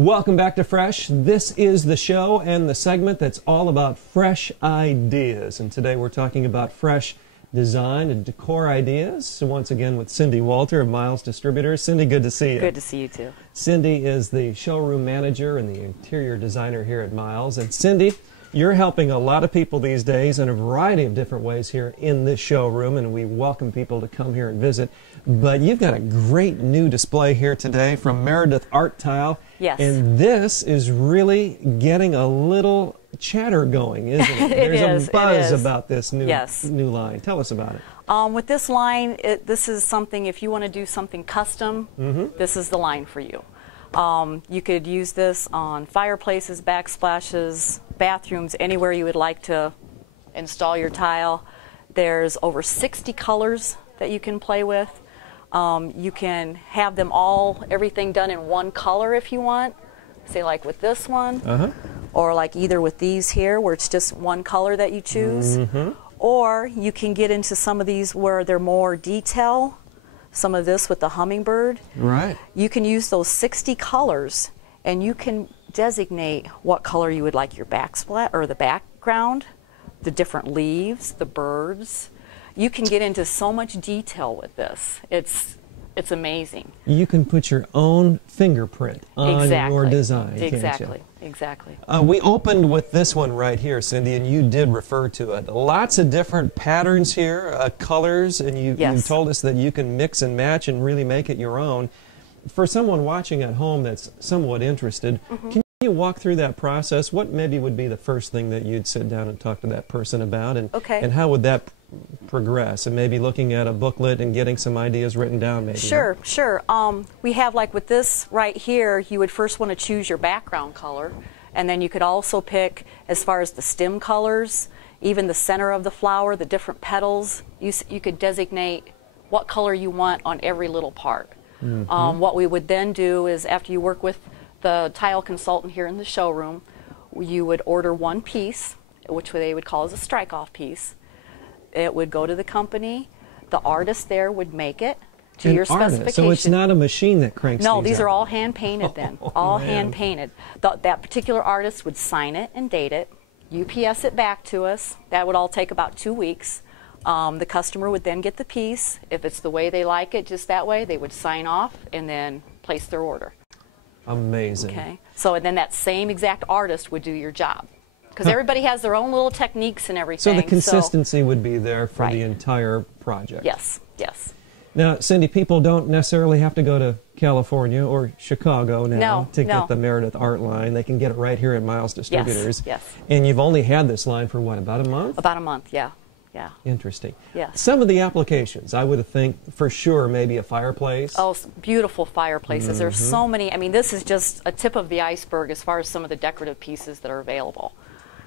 Welcome back to Fresh. This is the show and the segment that's all about fresh ideas. And today we're talking about fresh design and decor ideas. So once again with Cindy Walter of Miles Distributors. Cindy, good to see you. Good to see you too. Cindy is the showroom manager and the interior designer here at Miles. And Cindy, you're helping a lot of people these days in a variety of different ways here in this showroom, and we welcome people to come here and visit. But you've got a great new display here today from Meredith Art Tile. Yes. And this is really getting a little chatter going, isn't it? There's a buzz about this new line. Tell us about it. With this line, this is something, if you want to do something custom, this is the line for you. You could use this on fireplaces, backsplashes, bathrooms, anywhere you would like to install your tile. There's over 60 colors that you can play with. You can have them everything done in one color if you want, say like with this one, or like either with these here where it's just one color that you choose, or you can get into some of these where they're more detail, some of this with the hummingbird. Right. You can use those 60 colors and you can designate what color you would like your backsplat or the background, the different leaves, the birds. You can get into so much detail with this. It's amazing. You can put your own fingerprint on your design, can't you? Exactly. We opened with this one right here, Cindy, and you did refer to it. Lots of different patterns here, colors, and you told us that you can mix and match and really make it your own. For someone watching at home that's somewhat interested, can you walk through that process? What maybe would be the first thing that you'd sit down and talk to that person about, and how would that progress? And maybe looking at a booklet and getting some ideas written down, maybe. Sure. We have, like with this right here, you would first want to choose your background color, and then you could also pick, as far as the stem colors, even the center of the flower, the different petals. You could designate what color you want on every little part. What we would then do is, after you work with the tile consultant here in the showroom, you would order one piece, which they would call as a strike-off piece. It would go to the company. The artist there would make it to your specification. So it's not a machine that cranks No, these are out. all hand-painted then. All hand-painted. That particular artist would sign it and date it, UPS it back to us. That would all take about 2 weeks. The customer would then get the piece. If it's the way they like it, just that way, they would sign off and then place their order. Amazing. Okay. So and then that same exact artist would do your job. Because everybody has their own little techniques and everything. So the consistency would be there for the entire project. Yes. Now, Cindy, people don't necessarily have to go to California or Chicago now to get the Meredith Art line. They can get it right here at Miles Distributors. Yes. And you've only had this line for what, about a month? About a month, yeah. Interesting. Yes. Some of the applications, I would think for sure maybe a fireplace. Oh, beautiful fireplaces. There's so many. I mean, this is just a tip of the iceberg as far as some of the decorative pieces that are available.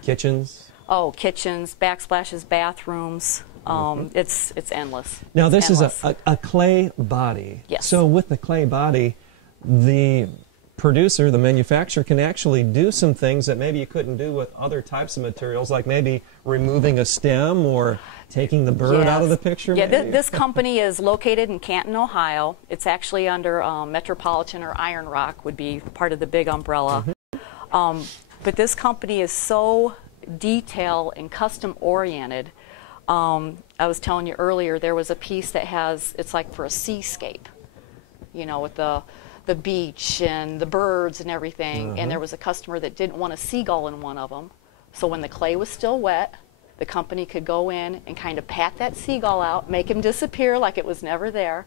Kitchens. Oh, kitchens, backsplashes, bathrooms. It's endless. Now this is a clay body. Yes. So with the clay body, the producer, the manufacturer, can actually do some things that maybe you couldn't do with other types of materials, like maybe removing a stem or taking the bird out of the picture. Yeah, this company is located in Canton, Ohio. It's actually under Metropolitan or Iron Rock would be part of the big umbrella. But this company is so detail and custom oriented. I was telling you earlier, there was a piece that it's like for a seascape, you know, with the beach and the birds and everything. And there was a customer that didn't want a seagull in one of them. So when the clay was still wet, the company could go in and kind of pat that seagull out, make him disappear like it was never there,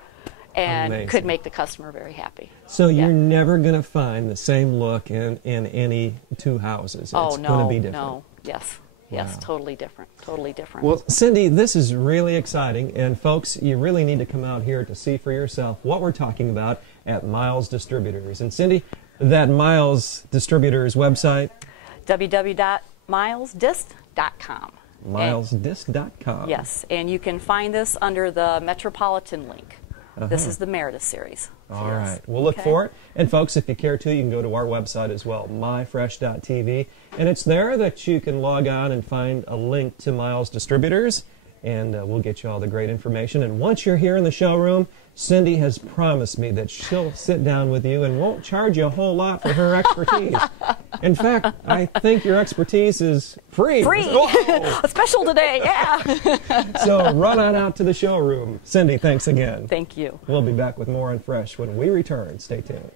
and could make the customer very happy. So you're never going to find the same look in any two houses. It's going to be different. No, yes. Yes, totally different, totally different. Well, Cindy, this is really exciting, and folks, you really need to come out here to see for yourself what we're talking about at Miles Distributors. And Cindy, that Miles Distributors website? www.milesdist.com. Milesdist.com. Yes, and you can find this under the Metropolitan link. This is the Meredith series. All right. We'll look for it. And folks, if you care to, you can go to our website as well, myfresh.tv. And it's there that you can log on and find a link to Miles Distributors and we'll get you all the great information. And once you're here in the showroom, Cindy has promised me that she'll sit down with you and won't charge you a whole lot for her expertise. In fact, I think your expertise is free. Free! A special today, yeah! So run on out to the showroom. Cindy, thanks again. Thank you. We'll be back with more on Fresh when we return. Stay tuned.